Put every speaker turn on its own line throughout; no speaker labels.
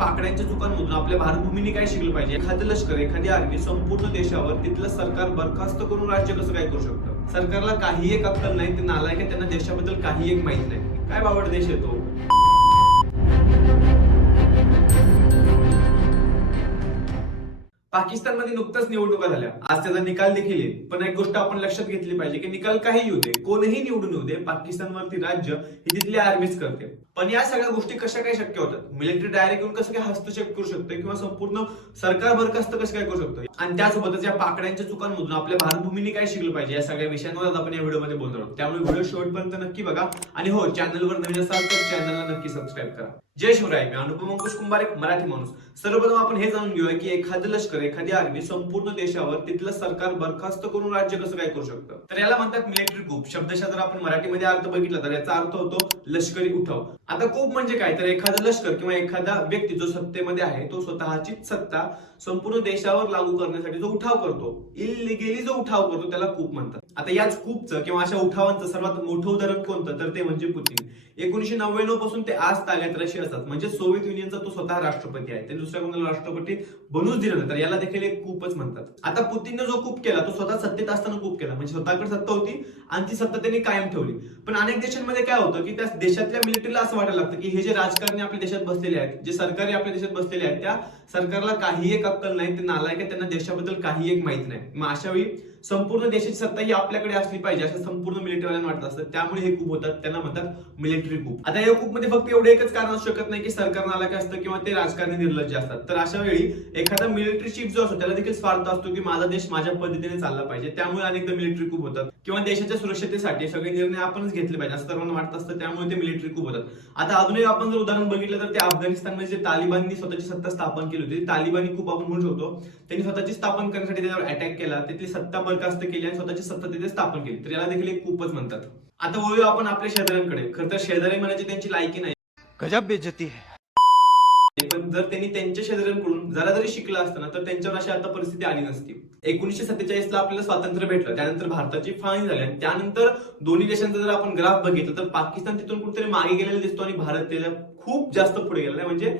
आकड्यांच्या चुकांमधून आपल्या भारतभूमीने काय शिकलं पाहिजे? एखादं लष्कर एखादी आर्मी संपूर्ण देशावर तिथलं सरकार बरखास्त करून राज्य कसं काय करू शकतं? सरकारला काही एक अक्कल नाही ते नालायक आहे, त्यांना देशाबद्दल काही एक माहीत नाही. काय बावड देश येतो पाकिस्तानमध्ये नुकताच निवडणुका झाल्या. आज त्याचा निकाल देखील येईल पण एक गोष्ट आपण लक्षात घेतली पाहिजे की निकाल काही येऊ दे कोणीही निवडून येऊ दे पाकिस्तानवरती राज्य ही तिथली आर्मीच करते. पण या सगळ्या गोष्टी कशा काय शक्य होतात? मिलिटरी डायरेक्ट येऊन कसं काय हस्तक्षेप करू शकतो किंवा संपूर्ण सरकार बरखास्त कसं काय करू शकतो आणि त्यासोबतच या पाकड्यांच्या चुकांमधून आपल्या भारतभूमीने काय शिकलं पाहिजे? या सगळ्या विषयांवर आपण या व्हिडिओमध्ये बोलणार आहोत. त्यामुळे व्हिडिओ शेवटपर्यंत नक्की बघा. आणि हो चॅनलवर नवीन असाल तर चॅनलला नक्की सबस्क्राईब करा. जय शिवराय मी अनुपम अंकुश कुंभार एक मराठी माणूस. सर्वप्रथम आपण हे जाणून घेऊया की एखादं लष्कर एखादी आर्मी संपूर्ण देशावर तिथलं सरकार बरखास्त करून राज्य कसं काय करू शकतं? तर याला म्हणतात मिलिटरी कूप शब्दशः जर आपण मराठीमध्ये अर्थ बघितला तर याचा अर्थ होतो लष्करी उठाव. आता कूप म्हणजे काय? तर एखादं लष्कर किंवा एखादा व्यक्ती जो सत्तेमध्ये आहे तो स्वतःचीच सत्ता संपूर्ण देशावर लागू करण्यासाठी जो उठाव करतो इलिगेली जो उठाव करतो त्याला कूप म्हणतात. आता याच कूपचं किंवा अशा उठावांचं सर्वात मोठं उदाहरण कोणतं? तर ते म्हणजे पुतीन. एकोणीशे नव्याण्णवपासून ते आज ताब्यात असतात. म्हणजे सोव्हिएत युनियनचा तो स्वतः राष्ट्रपती आहे. ते दुसऱ्या कोणाला राष्ट्रपती बनूच दिलं नाही. तर याला देखील एक कूपच म्हणतात. आता पुतीनं जो कूप केला तो स्वतः सत्तेत असताना कूप केला. म्हणजे स्वतःकडे सत्ता होती आणि ती सत्ता त्यांनी कायम ठेवली. पण अनेक देशांमध्ये काय होतं की त्या देशातल्या मिलिटरीला असं वाटायला लागतं की हे जे राजकारणी आपल्या देशात बसलेले आहेत जे सरकारी आपल्या देशात बसलेले आहेत त्या सरकारला काही एक अक्कल नाही ते नालायक आहे, त्यांना देशाबद्दल काही एक माहीत नाही. मग अशा वेळी संपूर्ण देशाची सत्ता ही आपल्याकडे असली पाहिजे असं संपूर्ण मिलिटरीवाल्यांना वाटत असतं. त्यामुळे हे कूप होतात त्यांना म्हणतात मिलिटरी कूप आता या कूपमध्ये फक्त एवढं एकच कारण असू शकत नाही की सरकार काय असतं किंवा ते राजकारणी निर्लज्ज असतात. तर अशा वेळी एखादा मिलिटरी चीफ जो असतो त्याला देखील स्वार्थ असतो की माझा देश माझ्या पद्धतीने चालला पाहिजे. त्यामुळे अनेकदा मिलिटरी कूप होतात. किंवा देशाच्या सुरक्षतेसाठी सगळे निर्णय आपणच घेतले पाहिजे असं सर्वांना वाटत असतं. त्यामुळे ते मिलिटरी कूप होतात. आता अजूनही आपण जर उदाहरण बघितलं तर ते अफगाणिस्तानमध्ये जे तालिबाननी स्वतःची सत्ता स्थापन केली होती तालिबानी खूप आपण म्हणू शकतो. त्यांनी स्वतःची स्थापन करण्यासाठी त्याच्यावर अटॅक केला. तिथली सत्ता बरखास्त केली आणि स्वतःची सत्ता तिथे स्थापन केली. तर याला देखील एक कूपच म्हणतात. आता वळूया आपण आपल्या शेजाऱ्यांकडे. खरं तर शेजारी म्हणायची त्यांची लायकी नाही.
गजब बेइज्जती है.
पण जर त्यांनी त्यांच्या शेजाऱ्यांकडून जरा जरी शिकलं असतं ना तर त्यांच्यावर अशी आता परिस्थिती आली नसती. एकोणीसशे सत्तेचाळीस ला आपल्याला स्वातंत्र्य भेटलं. त्यानंतर भारताची फाळणी झाली आणि त्यानंतर दोन्ही देशांचा जर आपण ग्राफ बघितलं तर पाकिस्तान तिथून कुठेतरी मागे गेलेला दिसतो आणि भारत त्याच्या खूप जास्त पुढे गेलेला आहे. म्हणजे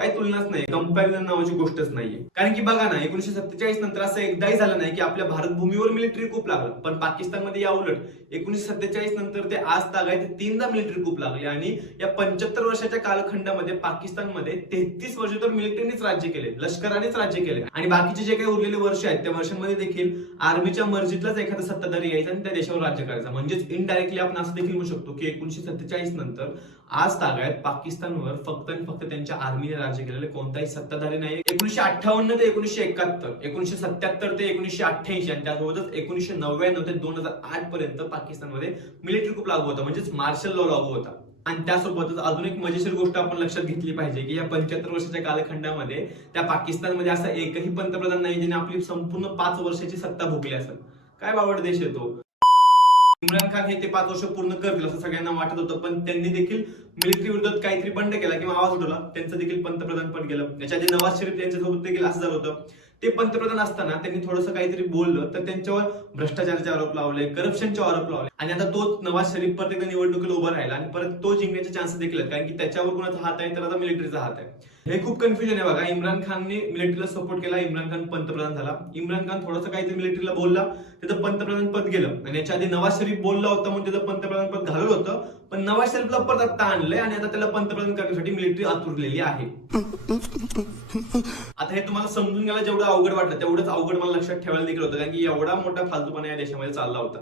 काही तुलनाच नाही कंपॅरिझन नावाची गोष्टच नाहीये. कारण की बघा ना एकोणीशे सत्तेचाळीस नंतर असं एकदाही झालं नाही की आपल्या भारत भूमीवर मिलिटरी कूप लागलं. पण पाकिस्तानमध्ये या उलट एकोणीशे सत्तेचाळीस नंतर ते आज तागायत तीनदा मिलिटरी कूप लागले आणि या पंच्याहत्तर वर्षाच्या कालखंडामध्ये पाकिस्तानमध्ये तेहतीस वर्ष तर मिलिटरीनेच राज्य केले लष्करानेच राज्य केले. आणि बाकीचे जे काही उरलेले वर्ष आहेत त्या वर्षांमध्ये देखील आर्मीच्या मर्जीतलाच एखादा सत्ताधारी यायचा आणि त्या देशावर राज्य करायचा. म्हणजेच इनडायरेक्टली आपण असं देखील म्हणू शकतो की एकोणीशे सत्तेचाळीस नंतर आज तागायत पाकिस्तानवर फक्त आणि फक्त त्यांच्या आर्मीने राज्य केलेले कोणताही सत्ताधारी नाही एकोणीशे अठ्ठावन्न ते एकोणीशे एकाहत्तर एकोणीशे सत्याहत्तर ते एकोणीशे अठ्ठ्याऐंशी आणि त्यासोबतच एकोणीशे नव्याण्णव ते दोन हजार आठ पर्यंत पाकिस्तानमध्ये मिलिटरी खूप लागू होता म्हणजेच मार्शल लॉ लागू होता. आणि त्यासोबतच अजून एक मजेशीर गोष्ट आपण लक्षात घेतली पाहिजे की या पंच्याहत्तर वर्षाच्या कालखंडामध्ये त्या पाकिस्तानमध्ये असा एकही पंतप्रधान नाही ज्याने आपली संपूर्ण पाच वर्षाची सत्ता भोगली असेल. काय बावड देश येतो इम्रान खान हे ते पाच वर्ष पूर्ण करतील असं सगळ्यांना वाटत होतं पण त्यांनी देखील मिलिटरी विरोधात काहीतरी बंड केला किंवा आवाज उठवला. त्यांचं देखील पंतप्रधान पण गेलं. याच्या आधी नवाज शरीफ यांच्यासोबत देखील असं झालं होतं. ते पंतप्रधान असताना त्यांनी थोडंसं काहीतरी बोललं तर त्यांच्यावर भ्रष्टाचाराचे आरोप लावले करप्शनचे आरोप लावले. आणि आता तोच नवाज शरीफ परत एकदा निवडणुकीला उभा राहिला आणि परत तो जिंकण्याचे चान्स देखील कारण की त्याच्यावर कोणाचा हात आहे तर आता मिलिटरीचा हात आहे. हे खूप कन्फ्युजन आहे बघा. इम्रान खानने मिलिटरीला सपोर्ट केला इम्रान खान पंतप्रधान झाला. इम्रान खान थोडंसं काहीतरी मिलिटरीला बोलला त्याचं पंतप्रधान पद गेलं. आणि याच्या आधी नवाज शरीफ बोलला होता म्हणून त्याचं पंतप्रधान पद घालवलं होतं. पण नवाज शरीफला परत आता आणलंय आणि आता त्याला पंतप्रधान करण्यासाठी मिलिटरी आतुरलेली आहे. आता हे तुम्हाला समजून घ्यायला जेवढं अवघड वाटलं तेवढंच अवघड मला लक्षात ठेवायला देखील होतं. कारण की एवढा मोठा फालतूपणा या देशामध्ये चालला होता.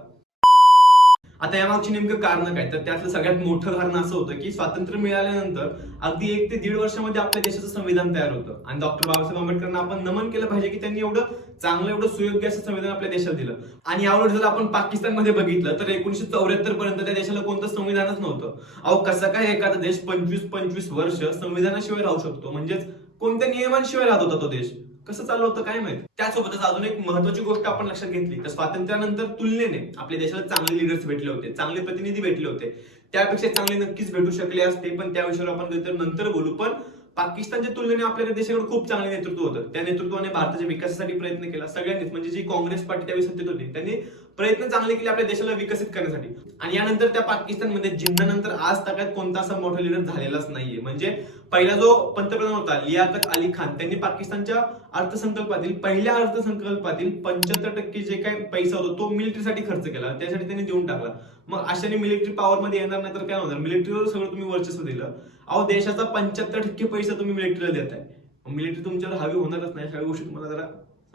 आता यामागची नेमकं कारण काय? तर त्यातलं सगळ्यात मोठं कारण असं होतं की स्वातंत्र्य मिळाल्यानंतर अगदी एक ते दीड वर्षामध्ये आपल्या देशाचं संविधान तयार होतं. आणि डॉक्टर बाबासाहेब आंबेडकरांना आपण नमन केलं पाहिजे की त्यांनी एवढं चांगलं एवढं सुयोग्य असं संविधान आपल्या देशात दिलं. आणि यावर जर आपण पाकिस्तानमध्ये बघितलं तर एकोणीशे चौऱ्याहत्तर पर्यंत त्या देशाला कोणतं संविधानच नव्हतं. अहो कसं काय एखादा देश पंचवीस पंचवीस वर्ष संविधानाशिवाय राहू शकतो? म्हणजेच कोणत्या नियमांशिवाय राहत होता तो देश? कसं चाललं होतं काय माहीत? त्यासोबतच अजून एक महत्वाची गोष्ट आपण लक्षात घेतली. तर स्वातंत्र्यानंतर तुलनेने आपल्या देशाला चांगले लिडर्स भेटले होते चांगले प्रतिनिधी भेटले होते. त्यापेक्षा चांगले नक्कीच भेटू शकले असते पण त्या विषयावर आपण काहीतरी नंतर बोलू. पण पाकिस्तानच्या तुलनेने आपल्या देशाकडे खूप चांगले नेतृत्व होतं. त्या नेतृत्वाने भारताच्या विकासासाठी प्रयत्न केला. सगळ्यांनीच म्हणजे जी काँग्रेस पार्टी त्यावेळी सत्तेत होती त्यांनी प्रयत्न चांगले केले आपल्या देशाला विकसित करण्यासाठी. आणि यानंतर त्या पाकिस्तानमध्ये जिन्नानंतर आज तागात कोणता असा मोठा लिडर झालेलाच नाहीये. म्हणजे पहिला जो पंतप्रधान होता लियाकत अली खान त्यांनी पाकिस्तानच्या अर्थसंकल्पातील पहिल्या अर्थसंकल्पातील पंच्याहत्तर टक्के जे काही पैसा होता तो मिलिटरीसाठी खर्च केला. त्यासाठी त्यांनी देऊन टाकला. मग अशाने मिलिटरी पॉवर मध्ये येणार नाही तर काय होणार? मिलिटरीवर सगळं तुम्ही वर्चस्व दिलं. अहो देशाचा पंच्याहत्तर टक्के पैसा तुम्ही मिलिटरीला देताय. मिलिटरी तुमच्यावर हवी होणारच नाही. सगळ्या गोष्टी तुम्हाला जरा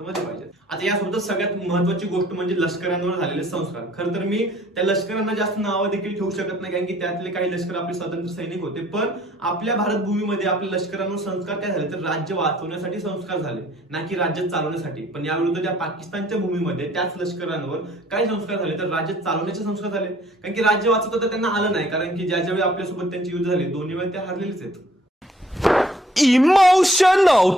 समजले पाहिजे. आता यासोबत सगळ्यात महत्वाची गोष्ट म्हणजे लष्करांवर झालेले संस्कार. खरं तर मी त्या लष्करांना जास्त नावं देखील ठेवू शकत नाही कारण की त्यातले काही लष्कर आपले स्वतंत्र सैनिक होते. पण आपल्या भारत भूमीमध्ये आपल्या लष्करांवर संस्कार काय झाले? तर राज्य वाचवण्यासाठी संस्कार झाले ना की राज्य चालवण्यासाठी. पण याविरुद्ध त्या पाकिस्तानच्या भूमीमध्ये त्याच लष्करांवर काय संस्कार झाले तर राज्य चालवण्याचे संस्कार झाले. कारण की राज्य वाचवता तर त्यांना आलं नाही कारण की ज्या ज्यावेळी आपल्यासोबत त्यांची युद्ध झाली दोन्ही वेळा ते हरलेलेच आहेत.
इमोशनल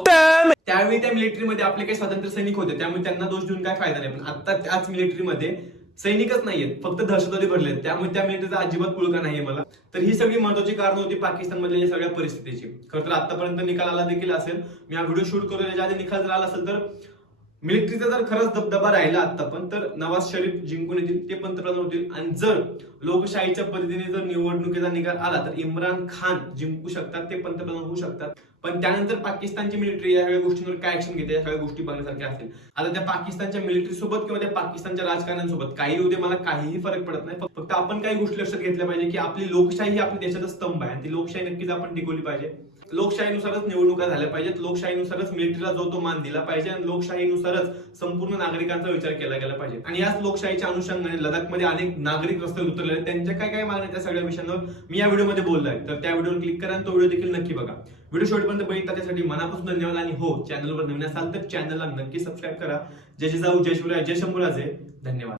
त्यावेळी त्या मिलिटरीमध्ये आपले काही स्वातंत्र्य सैनिक होते त्यामुळे त्यांना दोष देऊन काय फायदा नाही. पण आता त्याच मिलिटरीमध्ये सैनिकच नाहीयेत फक्त दहशतवादी भरले आहेत त्यामुळे त्या मिलिटरीचा अजिबात पुळका नाहीये मला. तर ही सगळी महत्वाची कारण होती पाकिस्तान मधल्या या सगळ्या परिस्थितीची. खरं तर आतापर्यंत निकाल आला देखील असेल. मी हा व्हिडिओ शूट करून याच्या आधी निकाल जर आला असेल तर मिलिटरीचा जर खरंच दबदबा राहिला आता पण तर नवाज शरीफ जिंकून येतील ते पंतप्रधान होतील. आणि जर लोकशाहीच्या पद्धतीने जर निवडणुकीचा निकाल आला तर इम्रान खान जिंकू शकतात ते पंतप्रधान होऊ शकतात. पण त्यानंतर पाकिस्तानची मिलिटरी या सगळ्या गोष्टींवर काय ऍक्शन घेते या सगळ्या गोष्टी बघण्यासारख्या असतील. आता त्या पाकिस्तानच्या मिलिटरी सोबत किंवा त्या पाकिस्तानच्या राजकारण्यांसोबत काही उद्या मला काहीही फरक पडत नाही. फक्त आपण काही गोष्टी लक्षात घेतल्या पाहिजे की आपली लोकशाही ही आपल्या देशाचा स्तंभ आहे आणि ती लोकशाही नक्कीच आपण टिकवली पाहिजे. लोकशाहीनुसारच निवडणुका झाल्या पाहिजेत. लोकशाहीनुसारच मिलिटरीला जो तो मान दिला पाहिजे आणि लोकशाहीनुसारच संपूर्ण नागरिकांचा विचार केला गेला पाहिजे. आणि याच लोकशाहीच्या अनुषंगाने लडाखमध्ये अनेक नागरिक रस्त्यावर उतरले त्यांच्या काय काय मागण्या त्या सगळ्या विषयांवर मी या व्हिडिओमध्ये आहे. तर त्या व्हिडिओवर क्लिक करा आणि तो व्हिडिओ देखील नक्की बघा. व्हिडिओ शेवटपर्यंत बघितला त्यासाठी मनापासून धन्यवाद आणि हो चॅनलवर नवीन असाल तर चॅनलला नक्की सबस्क्राईब करा. जय जिजाऊ जय शिवराय जय शंभूराजे. धन्यवाद.